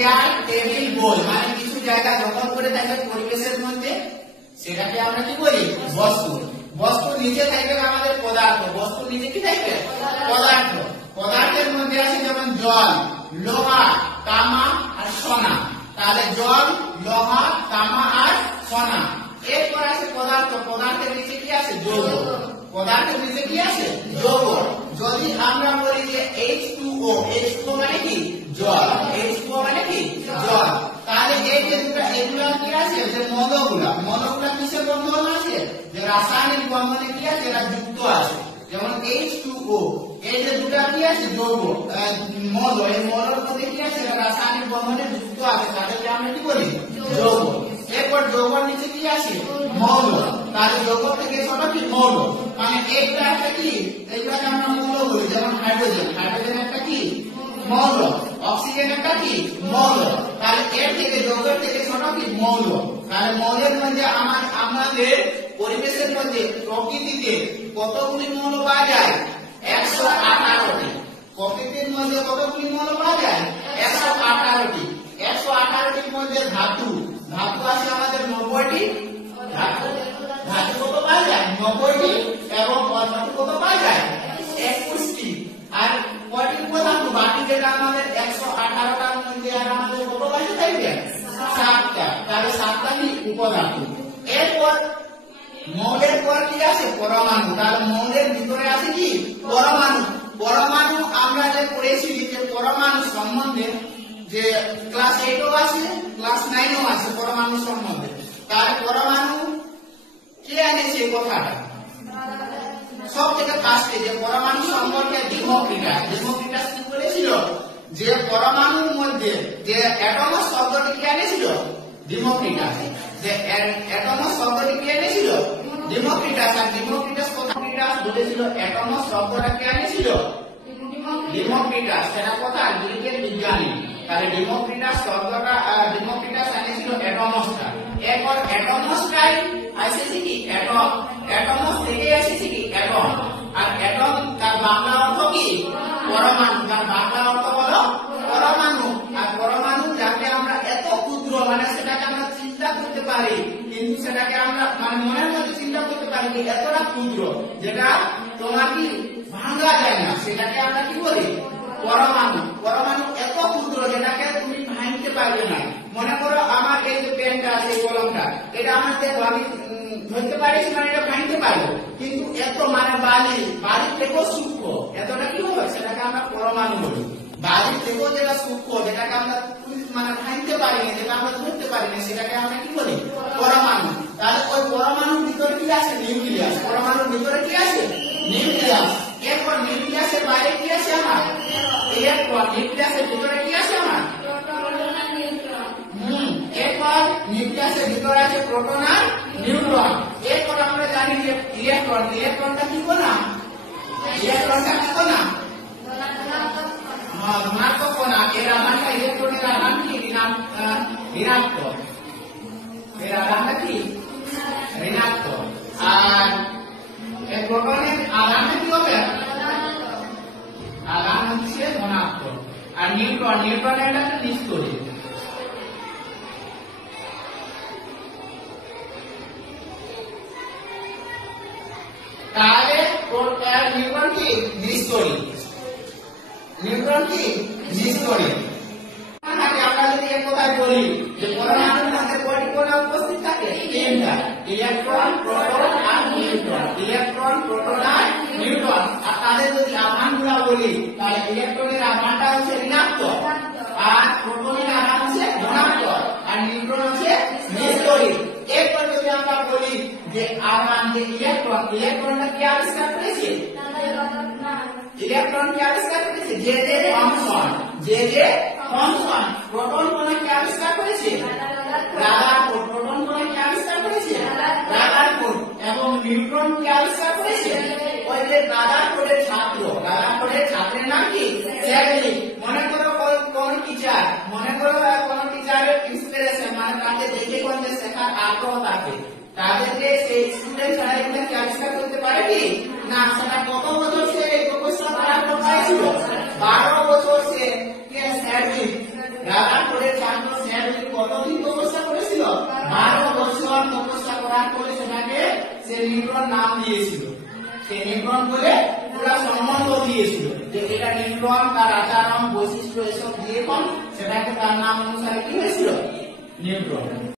Chair table বই মানে কিছু জায়গা দখল করে থাকে পরিবেশের মধ্যে, সেটাকে আমরা কি বলি? বস্তু। বস্তুর নিচে থাকবে আমাদের পদার্থ। বস্তুর নিচে কি থাকবে? পদার্থ। পদার্থের মধ্যে আছে যেমন জল, লোহা, তামা আর সোনা। তাহলে জল, লোহা, তামা আর সোনা। এরপর আছে পদার্থ। পদার্থের নিচে কি আছে? যৌগ। পদার্থের নিচে কি আছে? যৌগ। যদি আমরা বলি যে H2O, H2O মানে কি? জল। H2O মানে কি? জল। তাহলে এই যে দুটো এগুলো কি আছে? যে মৌলগুলা, মৌলগুলা কিসের বন্ধন আছে? যে রাসায়নিক বন্ধনে কি আছে? এরা যুক্ত আছে। যেমন H2O, এই যে দুটো কি আছে? যৌগ, মৌল। এই মৌলের মধ্যে কি আছে? এরা রাসায়নিক বন্ধনে যুক্ত আছে, তাদেরকে আমরা কি বলি? যৌগ। এরপর যৌগের নিচে কি আছে? মৌল। তাহলে যৌগ থেকে ছোট কি? মৌল। মানে এইটা একটা কি? এইটাকে আমরা মৌল বলি। যেমন হাইড্রোজেন, হাইড্রোজেন একটা কি? মৌল। অক্সিজেন একটা কি? মৌল। তাহলে এর থেকে যৌগের থেকে ছোট কি? মৌল। তাহলে মৌলের মধ্যে আমাদের পরিবেশের মধ্যে প্রকৃতিতে কতগুলি মৌল পাওয়া যায়? 118টি। প্রকৃতির মধ্যে কতগুলি মৌল পাওয়া যায়? 118টি। 118টির মধ্যে ধাতু, ধাতু আছে আমাদের 90টি। ধাতু কত পাওয়া যায়? 90টি। এবং অধাতু কত পাওয়া যায়? 21টি। আর কয়টি উপধাতু? বাকি যেটা আমাদের 118টার মধ্যে আর আমাদের কত বাকি থাকবে? 7টা। তাহলে 7টা কি? উপধাতু। এরপর মৌলের পর কি আছে? পরমাণু। তাহলে মৌলের ভিতরে আছে কি? পরমাণু। পরমাণু আমরা যে পড়েছি যে পরমাণু সম্বন্ধে, যে ক্লাস 8ও আছে, ক্লাস 9ও আছে পরমাণু সম্বন্ধে। তাহলে পরমাণু কে এনেছে এই কথাটা? সব থেকে ফার্স্টে যে পরমাণু সম্পর্কে ডেমোক্রিটাস কি বলেছিল? যে পরমাণুর মধ্যে যে অ্যাটমস শব্দটি কে এনেছিল? ডেমোক্রিটাস। যে অ্যাটমস শব্দটি কে এনেছিল? ডেমোক্রিটাস। আর ডেমোক্রিটাস বলেছিল অ্যাটমস শব্দটা কে এনেছিল? ডেমোক্রিটাস। সেটা কথা গ্রিকের বিজ্ঞানী। তাহলে ডেমোক্রিটাস শব্দটা ডেমোক্রিটাস এনেছিল অ্যাটমসটা। এরপর অ্যাটমসটাই এসেছে কি? অ্যাটম। অ্যাটমস থেকে এসেছে কি? অ্যাটম। আর অ্যাটম তার বাংলা অর্থ কি? পরমাণু। তার বাংলা অর্থ হলো পরমাণু। আর পরমাণু যাকে আমরা এত ক্ষুদ্র, মানে সেটাকে আমরা চিন্তা করতে পারি, কিন্তু সেটাকে আমরা মানে মনের মধ্যে চিন্তা করতে পারি যে এতটা ক্ষুদ্র যেটা তোমার কি ভাঙা যায় না, সেটাকে আমরা কি বলি? পরমাণু। পরমাণু এত ক্ষুদ্র যেটাকে তুমি ভাঙতে পারবে না। মনে করো আমার এই যে পেনটা আছে, কলমটা, এটা আমার দেখো আমি ধরতে পারিস, মানে এটা ভাঙতে পারবো, কিন্তু এত মানে বালির থেকেও সূক্ষ্ম, এতটা কি হবে? সেটাকে আমরা পরমাণু বলি। বালির থেকেও যেটা সূক্ষ্ম, যেটাকে আমরা মানে ভাঙতে পারি না, যেটা আমরা ধরতে পারি না, সেটাকে আমরা কি বলি? পরমাণু। তাহলে ওই পরমাণুর ভিতরে কি আছে? নিউক্লিয়াস। পরমাণুর ভিতরে কি আছে? নিউক্লিয়াস। এরপর নিউক্লিয়াসের বাইরে কি আছে আমার? ইলেকট্রন। নিউক্লিয়াসের ভিতরে কি আছে আমার? এরপর নিউক্লিয়াসের ভিতরে আছে প্রোটন আর নিউট্রন। এরপর আমরা জানি যে ইলেকট্রন। ইলেকট্রনটা কি কণা? ইলেকট্রনটা কি কণা? ধনাত্মক কণা। এর আধানটা ইলেকট্রনের আধান কি? ঋণাত্মক। এর আধানটা কি? ঋণাত্মক। আর প্রোটনের আধানটা কি হবে? আধান হচ্ছে ধনাত্মক। আর নিউট্রনের একটা নিষ্ক্রিয়। তাহলে নিউট্রন কি? নিষ্ক্রিয়। নিউট্রন কি? নিষ্ক্রিয়। আমরা যদি এক কথায় বলি যে পরমাণুর মধ্যে কয়টি কণা উপস্থিত থাকে? 3টা। ইলেকট্রন, প্রোটন আর নিউট্রন। ইলেকট্রন, প্রোটন আর নিউট্রন। আর তাদের যদি আধানগুলো বলি, তাহলে ইলেকট্রনের আধানটা হচ্ছে ঋণাত্মক, আর প্রোটনের আধান হচ্ছে ধনাত্মক, আর নিউট্রন হচ্ছে নিষ্ক্রিয়। এরপর যদি আমরা বলি যে আধান, যে ইলেকট্রন, ইলেকট্রনটা কি আবিষ্কার করেছে? ইলেকট্রন কি আবিষ্কার করেছে? যে থমসন। থমসন। প্রোটন কণা কি আবিষ্কার করেছে? রাদারফোর্ড। প্রোটন কণা কি আবিষ্কার করেছে? রাদারফোর্ড। এবং নিউট্রন কি আবিষ্কার করেছে? ওই যে রাদারফোর্ডের ছাত্র। রাদারফোর্ডের ছাত্রের নাম কি? চ্যাডউইক। মনে করো কোন টিচার, মনে করো কোন টিচারের ইন্সপিরেশন, মানে তাকে দেখে কোন শেখার আগ্রহ থাকে, তাদেরকে সেই স্টুডেন্ট ছাড়া এগুলো কি আবিষ্কার করতে পারে কি? না। সেটা কত বছর সে এই প্রফেশন করার পর পাইছিল? 12 বছর সে চ্যাডউইক রাদারফোর্ডের সে নিউট্রন নাম দিয়েছিল, সে নিউট্রন বলে পুরো সম্বন্ধ দিয়েছিল যে এটা নিউট্রন, তার আচরণ বৈশিষ্ট্য এসব দিয়ে সেটাকে তার নাম অনুসারে কি হয়েছিল নিউট্রন।